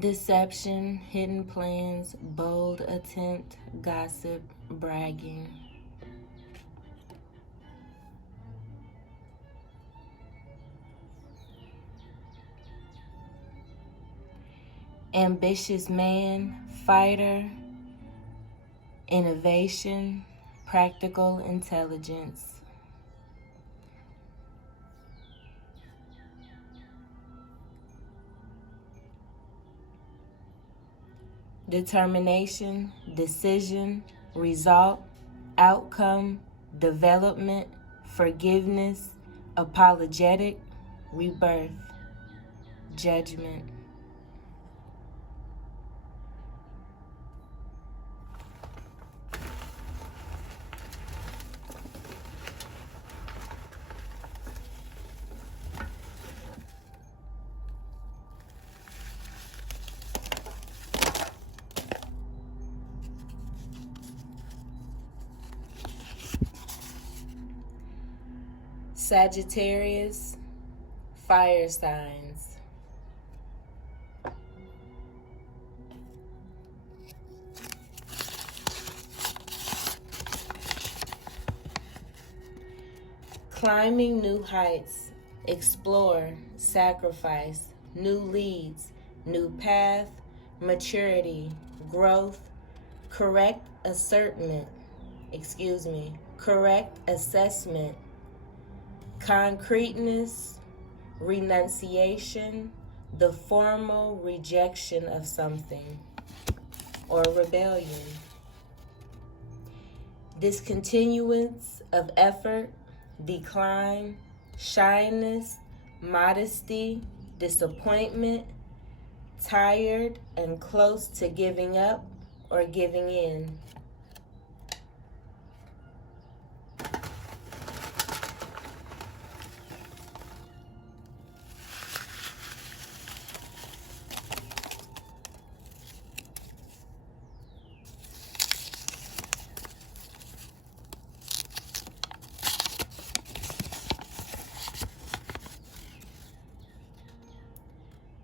Deception, hidden plans, bold attempt, gossip, bragging. Ambitious man, fighter, innovation, practical intelligence. Determination, decision, result, outcome, development, forgiveness, apologetic, rebirth, judgment. Sagittarius, fire signs. Climbing new heights, explore, sacrifice, new leads, new path, maturity, growth, correct assessment, concreteness, renunciation, the formal rejection of something, or rebellion. Discontinuance of effort, decline, shyness, modesty, disappointment, tired and close to giving up or giving in.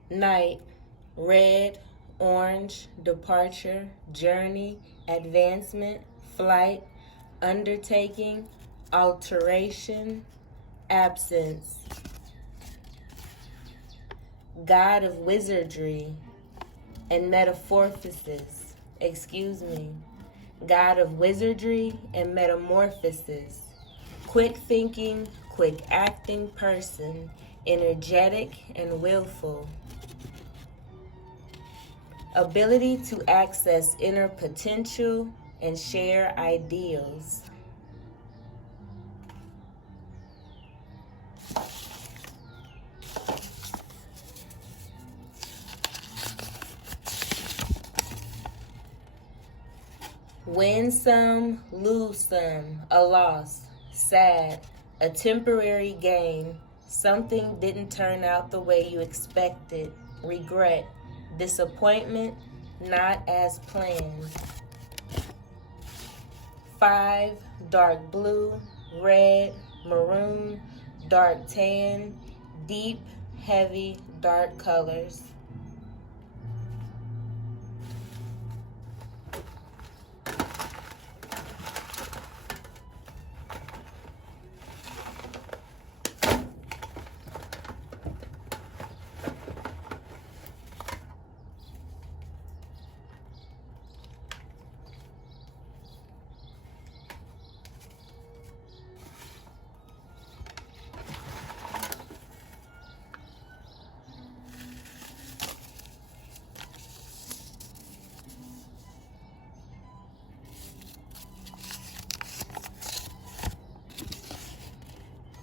Night, red, orange, departure, journey, advancement, flight, undertaking, alteration, absence. God of wizardry and metamorphosis, God of wizardry and metamorphosis. Quick thinking, quick acting person, energetic and willful. Ability to access inner potential and share ideals. Win some, lose some, a loss, sad, a temporary gain, something didn't turn out the way you expected, regret, disappointment, not as planned. 5, dark blue, red, maroon, dark tan, deep, heavy, dark colors.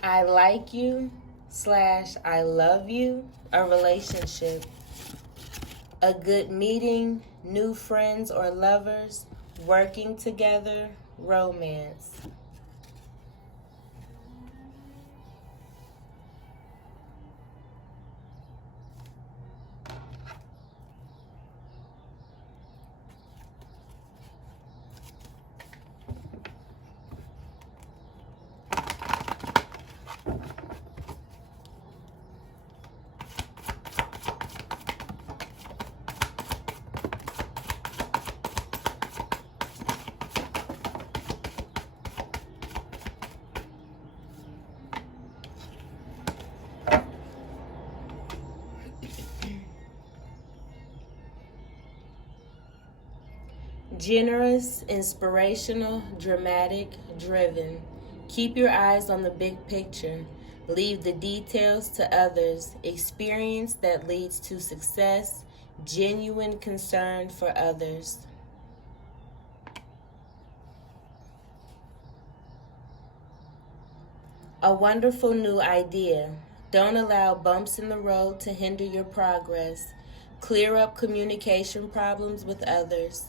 I like you / I love you, a relationship. A good meeting, new friends or lovers, working together, romance. Generous, inspirational, dramatic, driven. Keep your eyes on the big picture. Leave the details to others. Experience that leads to success. Genuine concern for others. A wonderful new idea. Don't allow bumps in the road to hinder your progress. Clear up communication problems with others.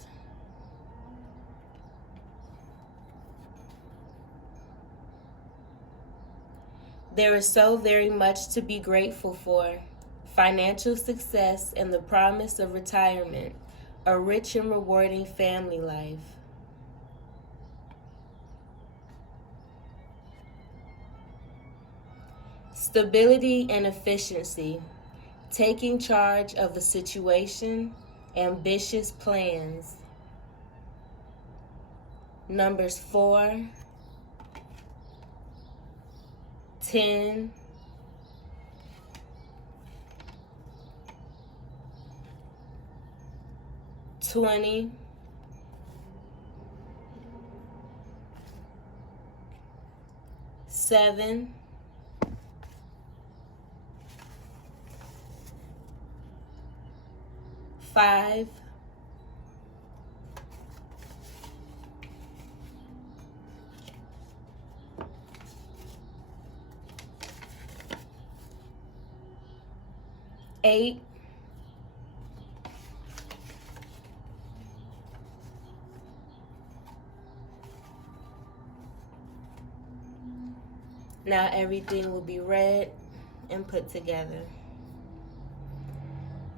There is so very much to be grateful for. Financial success and the promise of retirement. A rich and rewarding family life. Stability and efficiency. Taking charge of the situation. Ambitious plans. Numbers 4, 10, 20, 7, 5, 8, 9. Now everything will be read and put together.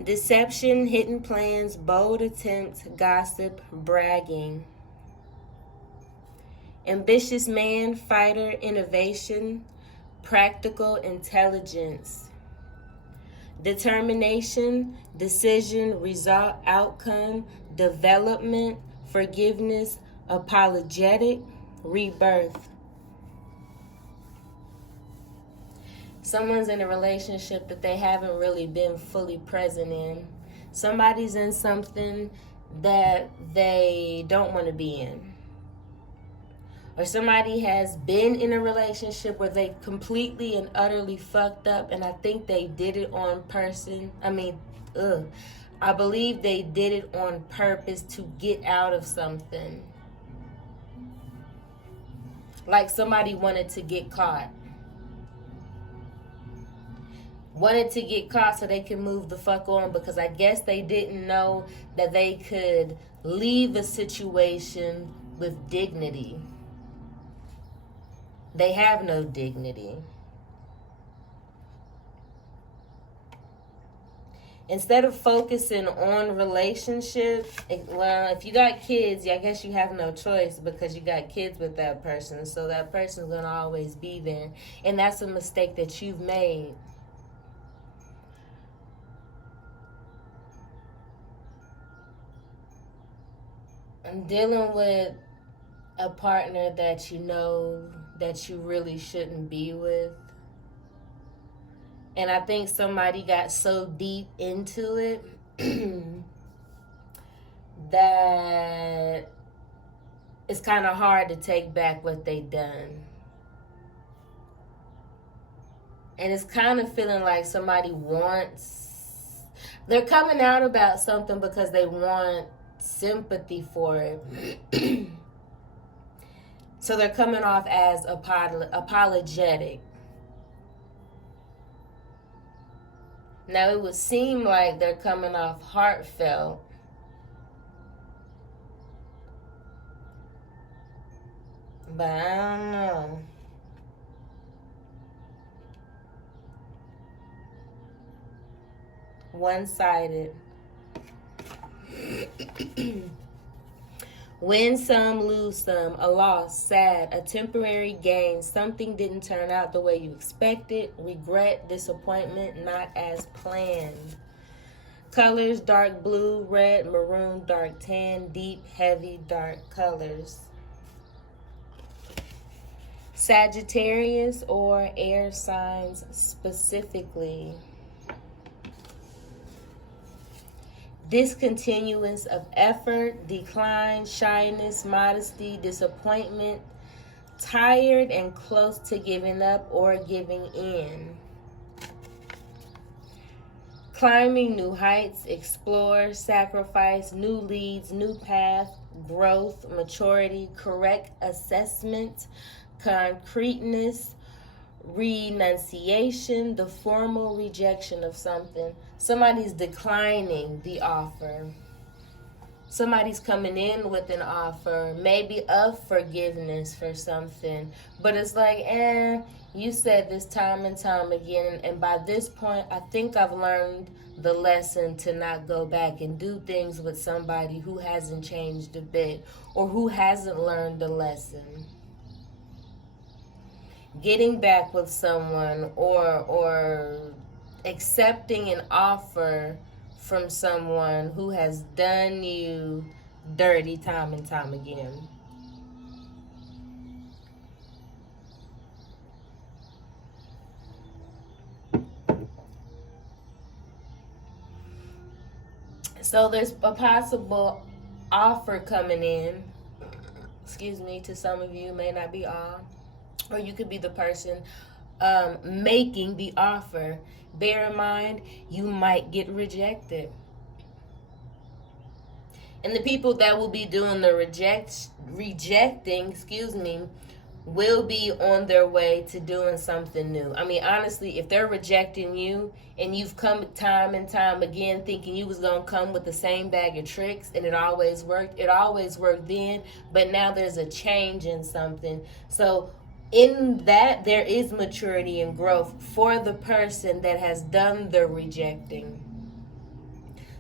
Deception, hidden plans, bold attempts, gossip, bragging. Ambitious man, fighter, innovation, practical intelligence. Determination, decision, result, outcome, development, forgiveness, apologetic, rebirth. Someone's in a relationship that they haven't really been fully present in. Somebody's in something that they don't want to be in. Or somebody has been in a relationship where they completely and utterly fucked up, and I think they did it on I believe they did it on purpose to get out of something. Like somebody wanted to get caught. Wanted to get caught so they could move the fuck on, because I guess they didn't know that they could leave a situation with dignity. They have no dignity. Instead of focusing on relationships, well, if you got kids, I guess you have no choice because you got kids with that person. So that person's going to always be there. And that's a mistake that you've made. I'm dealing with a partner that you know that you really shouldn't be with. And I think somebody got so deep into it that it's kind of hard to take back what they done. And it's kind of feeling like they're coming out about something because they want sympathy for it. So they're coming off as apologetic. Now it would seem like they're coming off heartfelt. But I don't know. One-sided. Win some, lose some, a loss, sad, a temporary gain, something didn't turn out the way you expected, regret, disappointment, not as planned. Colors, dark blue, red, maroon, dark tan, deep, heavy, dark colors. Sagittarius or air signs specifically. discontinuance of effort, decline, shyness, modesty, disappointment, tired and close to giving up or giving in. Climbing new heights, explore, sacrifice, new leads, new path, growth, maturity, correct assessment, concreteness, renunciation, the formal rejection of something. Somebody's declining the offer. Somebody's coming in with an offer, maybe of forgiveness for something, but it's like, you said this time and time again, and by this point, I think I've learned the lesson to not go back and do things with somebody who hasn't changed a bit or who hasn't learned the lesson. Getting back with someone or accepting an offer from someone who has done you dirty time and time again. So there's a possible offer coming in, to some of you, may not be all, or you could be the person making the offer. Bear in mind, you might get rejected. And the people that will be doing the rejecting, will be on their way to doing something new. I mean, honestly, if they're rejecting you and you've come time and time again thinking you was going to come with the same bag of tricks and it always worked then, but now there's a change in something. So in that, there is maturity and growth for the person that has done the rejecting.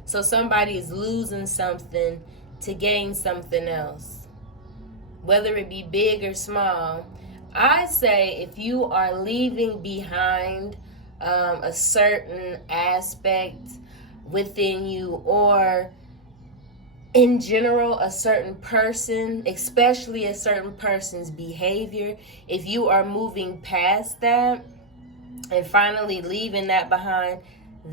So somebody is losing something to gain something else, whether it be big or small. I say if you are leaving behind a certain aspect within you, or in general, a certain person, especially a certain person's behavior, if you are moving past that and finally leaving that behind,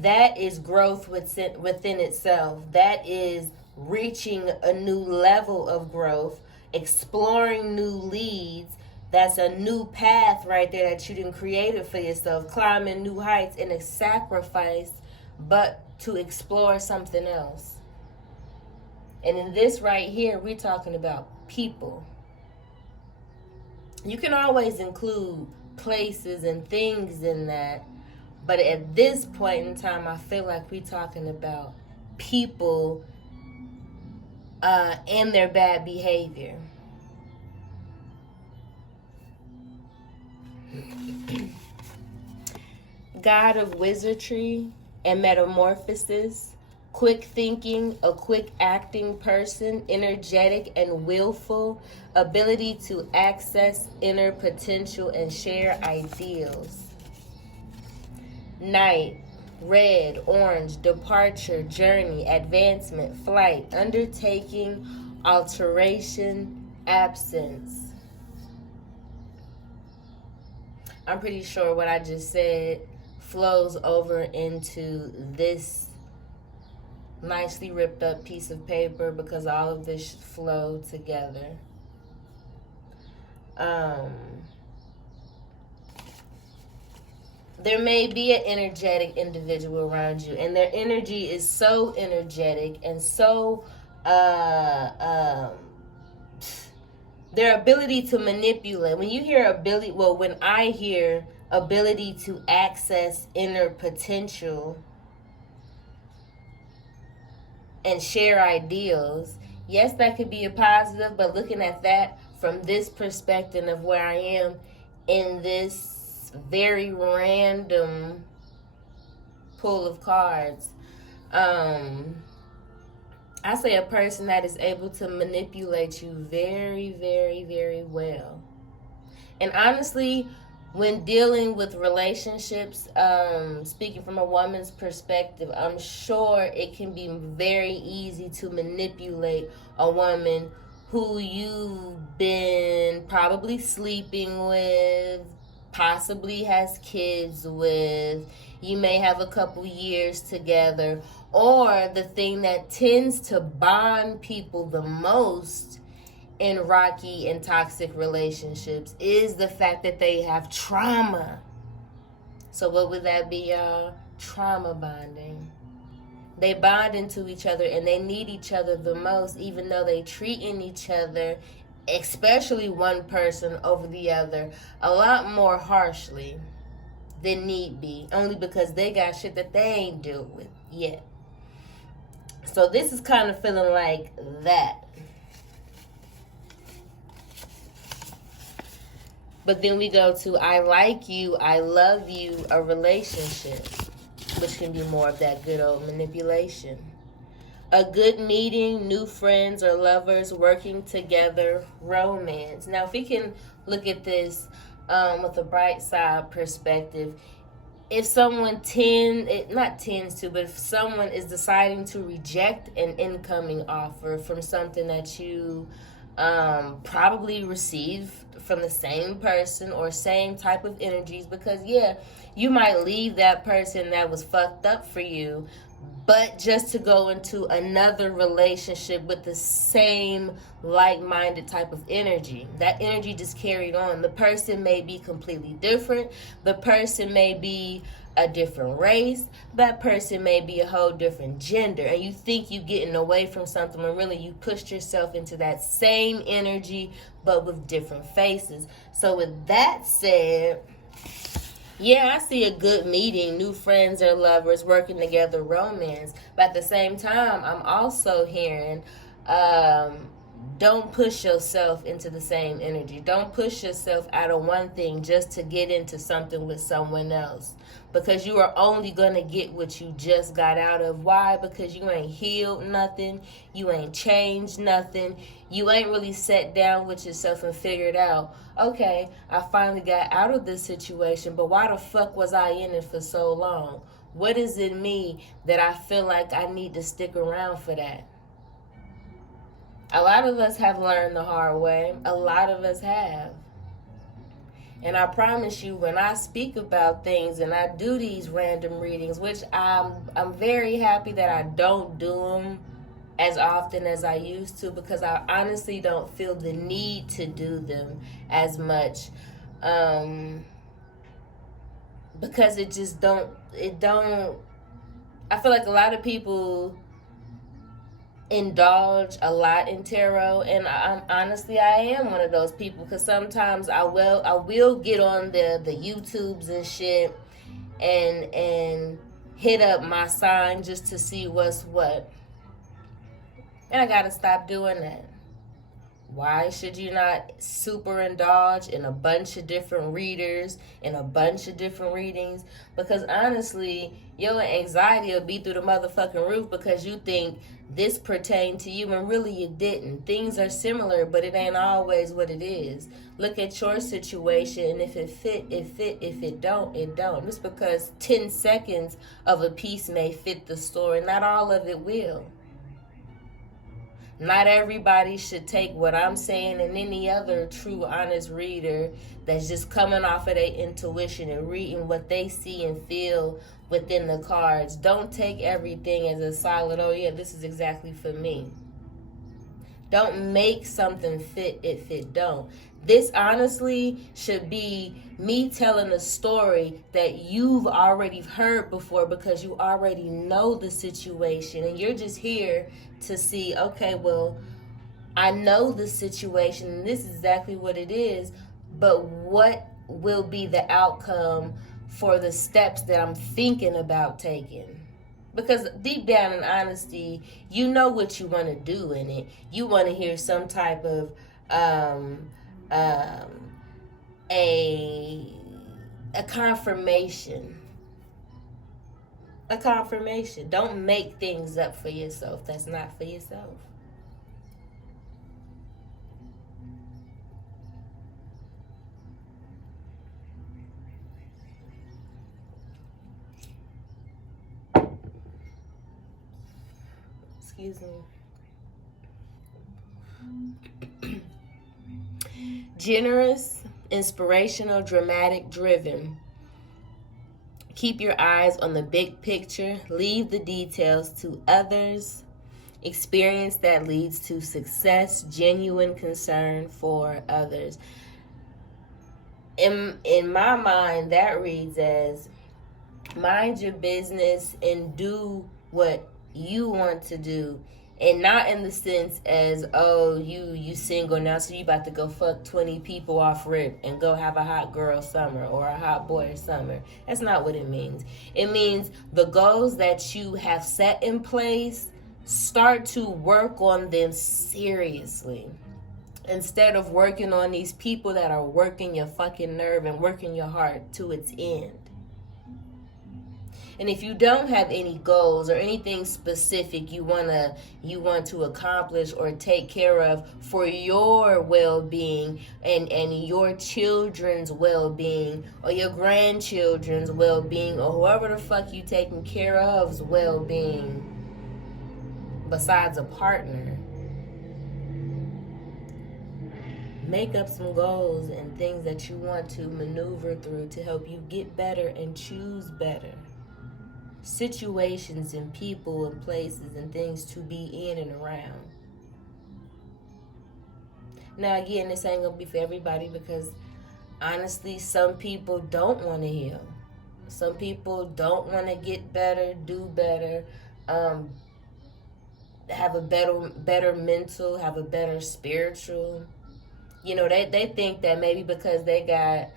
that is growth within itself. That is reaching a new level of growth, exploring new leads. That's a new path right there that you didn't create it for yourself, climbing new heights in a sacrifice, but to explore something else. And in this right here, we're talking about people. You can always include places and things in that, but at this point in time, I feel like we're talking about people and their bad behavior. God of wizardry and metamorphosis, quick thinking, a quick acting person, energetic and willful, ability to access inner potential and share ideals. Night, red, orange, departure, journey, advancement, flight, undertaking, alteration, absence. I'm pretty sure what I just said flows over into this nicely ripped up piece of paper, because all of this should flow together. There may be an energetic individual around you, and their energy is so energetic and so their ability to manipulate. When you hear when I hear ability to access inner potential and share ideals, yes, that could be a positive, but looking at that from this perspective of where I am in this very random pull of cards, I say a person that is able to manipulate you very, very, very well. And honestly, when dealing with relationships, speaking from a woman's perspective, I'm sure it can be very easy to manipulate a woman who you've been probably sleeping with, possibly has kids with. You may have a couple years together, or the thing that tends to bond people the most in rocky and toxic relationships is the fact that they have trauma. So what would that be, y'all? Trauma bonding. They bond into each other and they need each other the most, even though they treating each other, especially one person over the other, a lot more harshly than need be, only because they got shit that they ain't dealt with yet. So this is kind of feeling like that. But then we go to I like you, I love you, a relationship, which can be more of that good old manipulation. A good meeting, new friends or lovers working together, romance. Now, if we can look at this with a bright side perspective, if someone if someone is deciding to reject an incoming offer from something that you probably received from the same person or same type of energies, because you might leave that person that was fucked up for you, but just to go into another relationship with the same like-minded type of energy. That energy just carried on. The person may be completely different. The person may be a different race. That person may be a whole different gender. And you think you getting away from something when really you pushed yourself into that same energy, but with different faces. So with that said, I see a good meeting, new friends or lovers working together, romance. But at the same time, I'm also hearing, don't push yourself into the same energy. Don't push yourself out of one thing just to get into something with someone else. Because you are only going to get what you just got out of. Why? Because you ain't healed nothing. You ain't changed nothing. You ain't really sat down with yourself and figured out, okay, I finally got out of this situation, but why the fuck was I in it for so long? What is in me that I feel like I need to stick around for that? A lot of us have learned the hard way. A lot of us have. And I promise you, when I speak about things and I do these random readings, which I'm very happy that I don't do them as often as I used to, because I honestly don't feel the need to do them as much. Because I feel like a lot of people indulge a lot in tarot, and I am one of those people, because sometimes I will get on the YouTubes and shit and hit up my sign just to see what's what, and I gotta stop doing that. Why should you not super indulge in a bunch of different readers and a bunch of different readings? Because honestly, your anxiety will be through the motherfucking roof because you think this pertained to you and really you didn't. Things are similar, but it ain't always what it is. Look at your situation, and if it fit, it fit. If it don't, it don't. Just because 10 seconds of a piece may fit the story, not all of it will. Not everybody should take what I'm saying and any other true, honest reader that's just coming off of their intuition and reading what they see and feel within the cards. Don't take everything as a solid, oh yeah, this is exactly for me. Don't make something fit if it don't. This honestly should be me telling a story that you've already heard before, because you already know the situation and you're just here to see, okay, well, I know the situation and this is exactly what it is, but what will be the outcome for the steps that I'm thinking about taking? Because deep down in honesty, you know what you want to do in it. You want to hear some type of a confirmation. A confirmation. Don't make things up for yourself that's not for yourself. Excuse me. Generous, inspirational, dramatic, driven. Keep your eyes on the big picture. Leave the details to others. Experience that leads to success. Genuine concern for others. In my mind, that reads as mind your business and do what you want to do, and not in the sense as, oh, you single now, so you about to go fuck 20 people off rip and go have a hot girl summer or a hot boy summer. That's not what it means. It means the goals that you have set in place, start to work on them seriously, instead of working on these people that are working your fucking nerve and working your heart to its end. And if you don't have any goals or anything specific you want to accomplish or take care of for your well-being and your children's well-being or your grandchildren's well-being or whoever the fuck you taking care of's well-being besides a partner, make up some goals and things that you want to maneuver through to help you get better and choose better. Situations and people and places and things to be in and around. Now again, this ain't gonna be for everybody because honestly, some people don't want to heal. Some people don't want to get better, do better, have a better mental, have a better spiritual. You know, they think that maybe because they got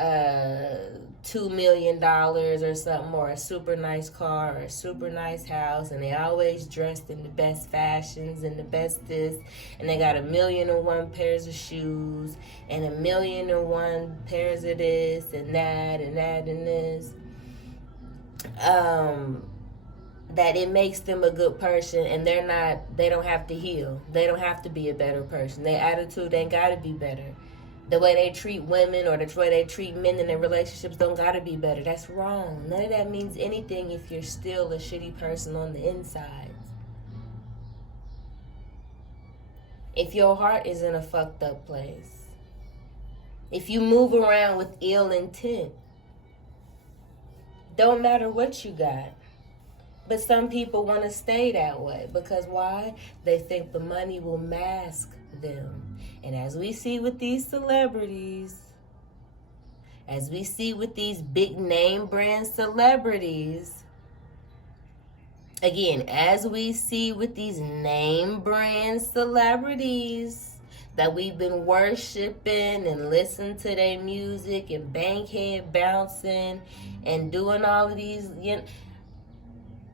$2 million or something, or a super nice car or a super nice house, and they always dressed in the best fashions and the best this, and they got 1,000,001 pairs of shoes and 1,000,001 pairs of this and that and that and this, that it makes them a good person, and they don't have to heal. They don't have to be a better person. Their attitude ain't gotta be better. The way they treat women or the way they treat men in their relationships don't gotta be better. That's wrong. None of that means anything if you're still a shitty person on the inside. If your heart is in a fucked up place, if you move around with ill intent, don't matter what you got. But some people want to stay that way because why? They think the money will mask them. And as we see with these celebrities, as we see with these big name brand celebrities, again, as we see with these name brand celebrities that we've been worshiping and listening to their music and bankhead bouncing and doing all of these, you know,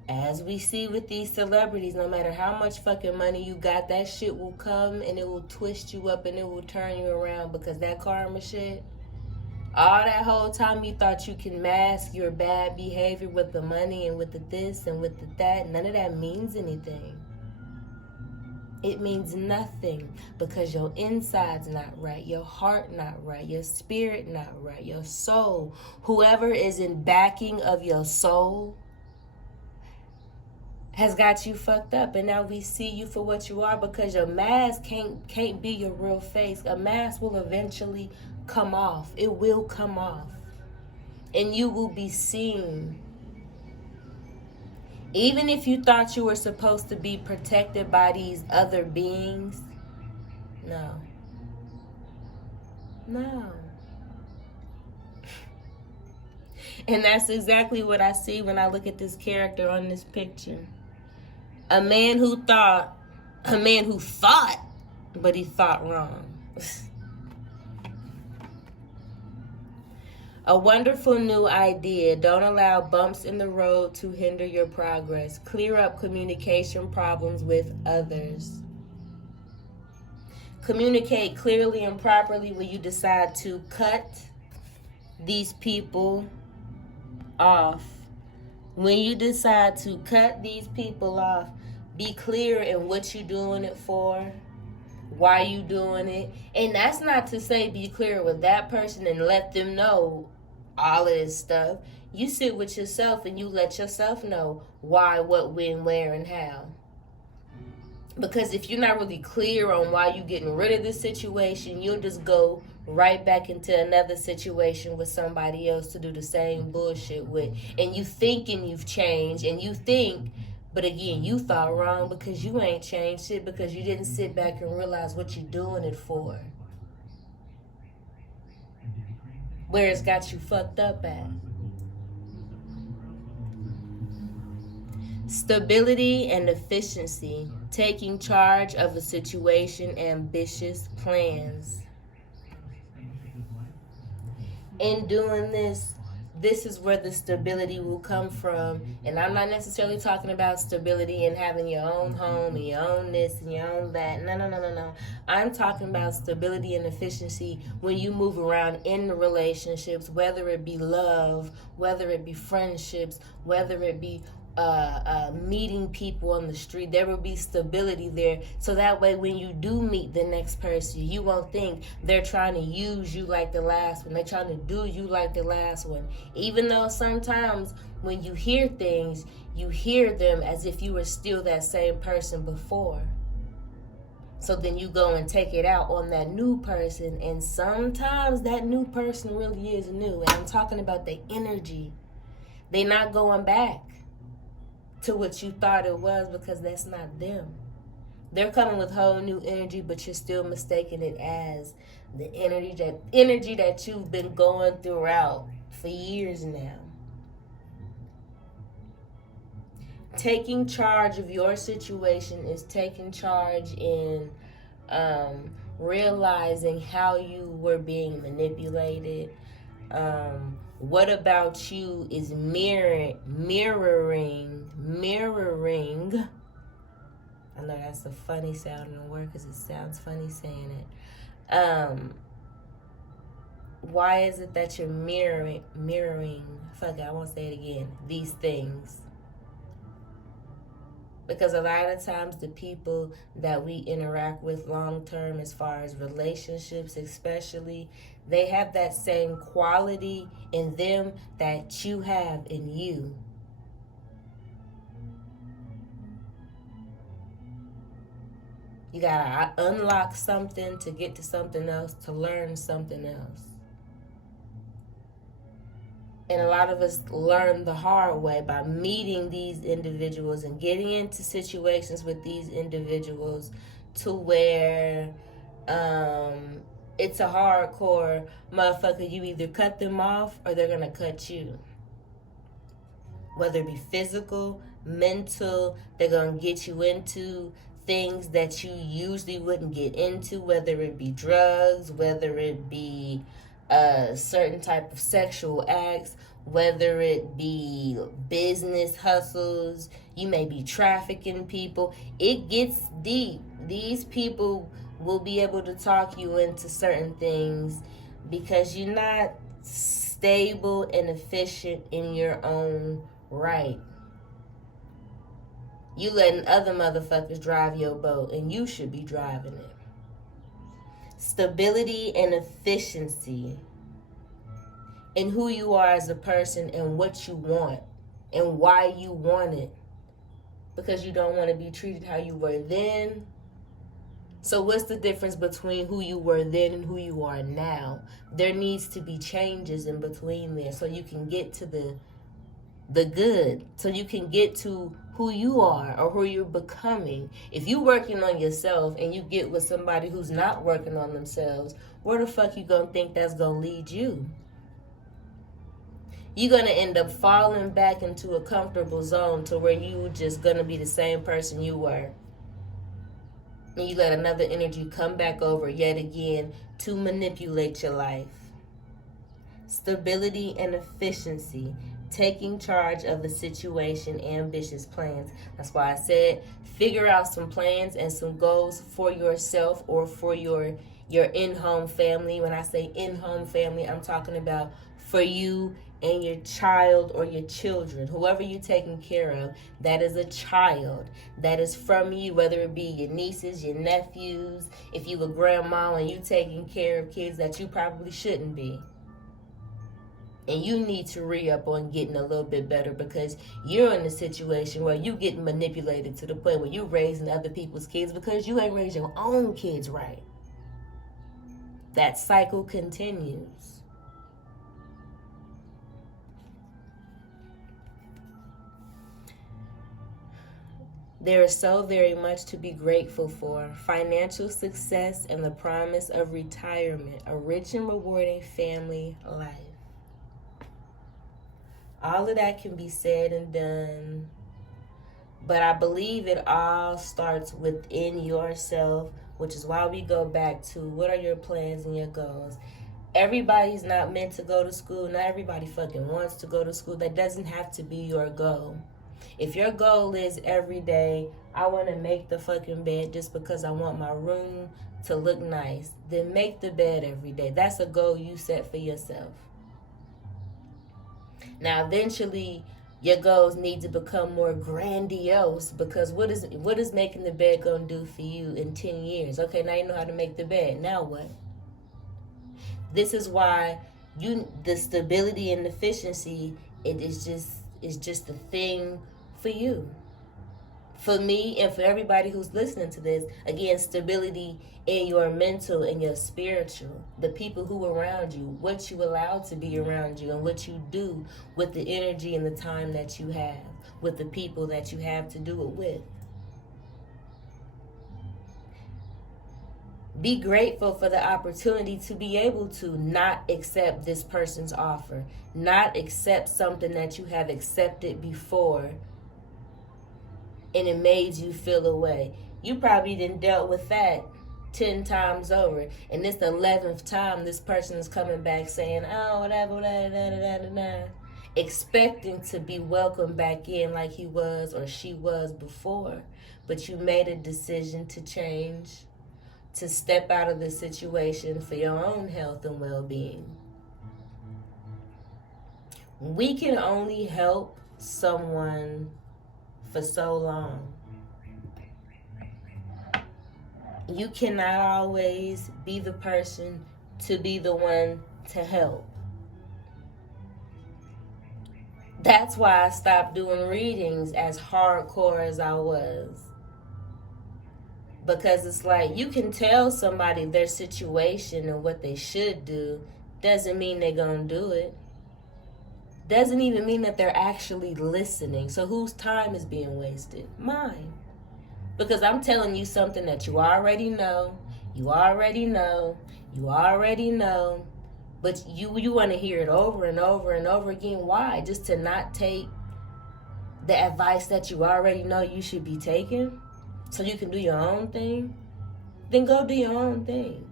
as we see with these celebrities, no matter how much fucking money you got, that shit will come and it will twist you up and it will turn you around, because that karma shit, all that whole time you thought you can mask your bad behavior with the money and with the this and with the that, none of that means anything. It means nothing because your inside's not right, your heart not right, your spirit not right, your soul, whoever is in backing of your soul has got you fucked up, and now we see you for what you are because your mask can't be your real face. A mask will eventually come off. It will come off, and you will be seen. Even if you thought you were supposed to be protected by these other beings, no. And that's exactly what I see when I look at this character on this picture. A man who thought, but he thought wrong. A wonderful new idea. Don't allow bumps in the road to hinder your progress. Clear up communication problems with others. Communicate clearly and properly when you decide to cut these people off. When you decide to cut these people off, be clear in what you're doing it for, why you doing it. And that's not to say be clear with that person and let them know all of this stuff. You sit with yourself and you let yourself know why, what, when, where, and how. Because if you're not really clear on why you're getting rid of this situation, you'll just go right back into another situation with somebody else to do the same bullshit with. And you thinking you've changed, and you think, but again, you thought wrong because you ain't changed shit, because you didn't sit back and realize what you're doing it for. Where it's got you fucked up at. Stability and efficiency, taking charge of a situation, ambitious plans. In doing this, this is where the stability will come from. And I'm not necessarily talking about stability and having your own home and your own this and your own that. No. I'm talking about stability and efficiency when you move around in the relationships, whether it be love, whether it be friendships, whether it be meeting people on the street. There will be stability there, so that way when you do meet the next person, you won't think they're trying to use you like the last one. They're trying to do you like the last one. Even though sometimes when you hear things, you hear them as if you were still that same person before. So then you go and take it out on that new person, and sometimes that new person really is new. And I'm talking about the energy. They're not going back to what you thought it was, because that's not them. They're coming with whole new energy, but you're still mistaking it as the energy that you've been going throughout for years now. Taking charge of your situation is taking charge in realizing how you were being manipulated. What about you is mirroring. I know that's a funny sounding word because it sounds funny saying it. Why is it that you're mirroring, fuck it, I won't say it again, these things? Because a lot of times the people that we interact with long term, as far as relationships especially, they have that same quality in them that you have in you. You gotta unlock something to get to something else, to learn something else. And a lot of us learn the hard way by meeting these individuals and getting into situations with these individuals to where it's a hardcore motherfucker. You either cut them off or they're going to cut you. Whether it be physical, mental, they're going to get you into things that you usually wouldn't get into, whether it be drugs, whether it be certain type of sexual acts, whether it be business hustles, you may be trafficking people. It gets deep. These people will be able to talk you into certain things because you're not stable and efficient in your own right. You letting other motherfuckers drive your boat, and you should be driving it. Stability and efficiency in who you are as a person and what you want and why you want it. Because you don't want to be treated how you were then. So what's the difference between who you were then and who you are now? There needs to be changes in between there so you can get to the good. So you can get to who you are or who you're becoming. If you're working on yourself and you get with somebody who's not working on themselves, where the fuck you gonna think that's gonna lead you? You're gonna end up falling back into a comfortable zone to where you just gonna be the same person you were. And you let another energy come back over yet again to manipulate your life. Stability and efficiency. Taking charge of the situation, ambitious plans. That's why I said figure out some plans and some goals for yourself or for your in-home family. When I say in-home family, I'm talking about for you and your child or your children. Whoever you're taking care of, that is a child. That is from you, whether it be your nieces, your nephews, if you a grandma and you taking care of kids that you probably shouldn't be. And you need to re-up on getting a little bit better because you're in a situation where you getting manipulated to the point where you raising other people's kids because you ain't raised your own kids right. That cycle continues. There is so very much to be grateful for. Financial success and the promise of retirement, a rich and rewarding family life. All of that can be said and done, but I believe it all starts within yourself, which is why we go back to what are your plans and your goals. Everybody's not meant to go to school. Not everybody fucking wants to go to school. That doesn't have to be your goal. If your goal is every day, I want to make the fucking bed just because I want my room to look nice, then make the bed every day. That's a goal you set for yourself. Now, eventually, your goals need to become more grandiose, because what is making the bed gonna do for you in 10 years? Okay, now you know how to make the bed. Now what? This is why the stability and efficiency, it's just a thing for you. For me and for everybody who's listening to this, again, stability in your mental and your spiritual, the people who are around you, what you allow to be around you, and what you do with the energy and the time that you have, with the people that you have to do it with. Be grateful for the opportunity to be able to not accept this person's offer, not accept something that you have accepted before, and it made you feel away. You probably didn't dealt with that 10 times over, and it's the 11th time this person is coming back saying, oh, whatever, expecting to be welcomed back in like he was or she was before. But you made a decision to change, to step out of the situation for your own health and well-being. We can only help someone for so long. You cannot always be the person to be the one to help. That's why I stopped doing readings as hardcore as I was. Because it's like, you can tell somebody their situation and what they should do, doesn't mean they're gonna do it. Doesn't even mean that they're actually listening. So whose time is being wasted? Mine. Because I'm telling you something that you already know, but you want to hear it over and over and over again. Why? Just to not take the advice that you already know you should be taking so you can do your own thing? Then go do your own thing.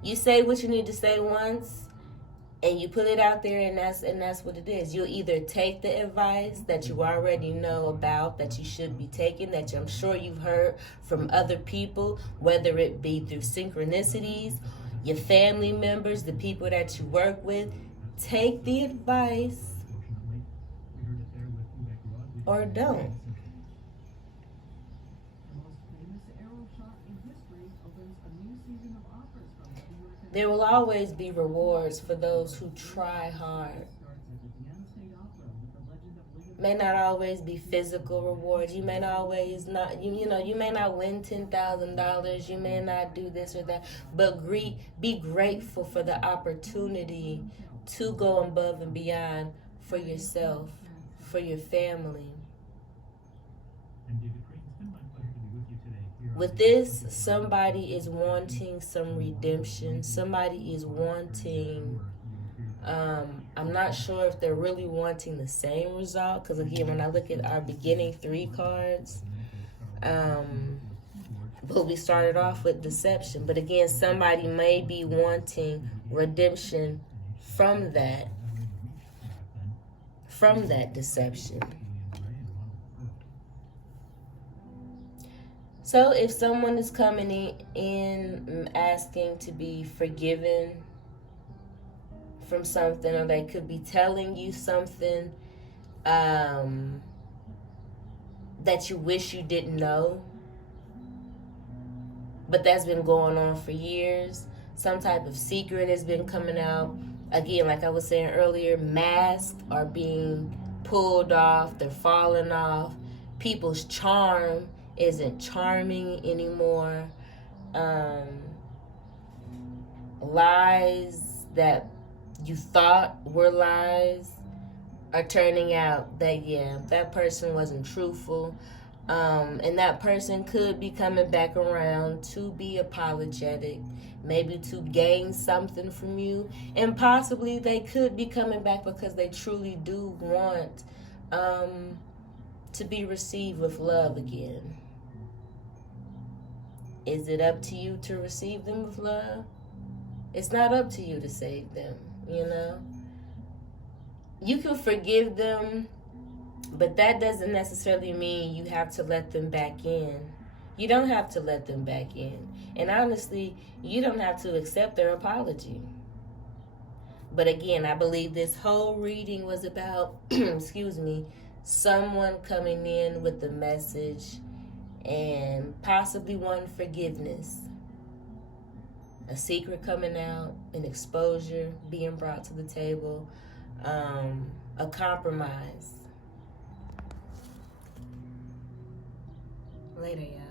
You say what you need to say once, and you put it out there, and that's what it is. You'll either take the advice that you already know about, that you should be taking, that I'm sure you've heard from other people, whether it be through synchronicities, your family members, the people that you work with. Take the advice or don't. There will always be rewards for those who try hard. May not always be physical rewards. You may not always not, you may not win $10,000. You may not do this or that. But be grateful for the opportunity to go above and beyond for yourself, for your family. With this, somebody is wanting some redemption. Somebody is wanting, I'm not sure if they're really wanting the same result. Because again, when I look at our beginning 3 cards, but we started off with deception. But again, somebody may be wanting redemption from that deception. So if someone is coming in asking to be forgiven from something, or they could be telling you something that you wish you didn't know, but that's been going on for years. Some type of secret has been coming out. Again, like I was saying earlier, masks are being pulled off. They're falling off. People's charm isn't charming anymore. lies that you thought were lies are turning out that, yeah, that person wasn't truthful. And that person could be coming back around to be apologetic, maybe to gain something from you. And possibly they could be coming back because they truly do want to be received with love again. Is it up to you to receive them with love? It's not up to you to save them, you know? You can forgive them, but that doesn't necessarily mean you have to let them back in. You don't have to let them back in. And honestly, you don't have to accept their apology. But again, I believe this whole reading was about, excuse me, someone coming in with the message and possibly wanting forgiveness. A secret coming out, an exposure being brought to the table, a compromise. Later, y'all.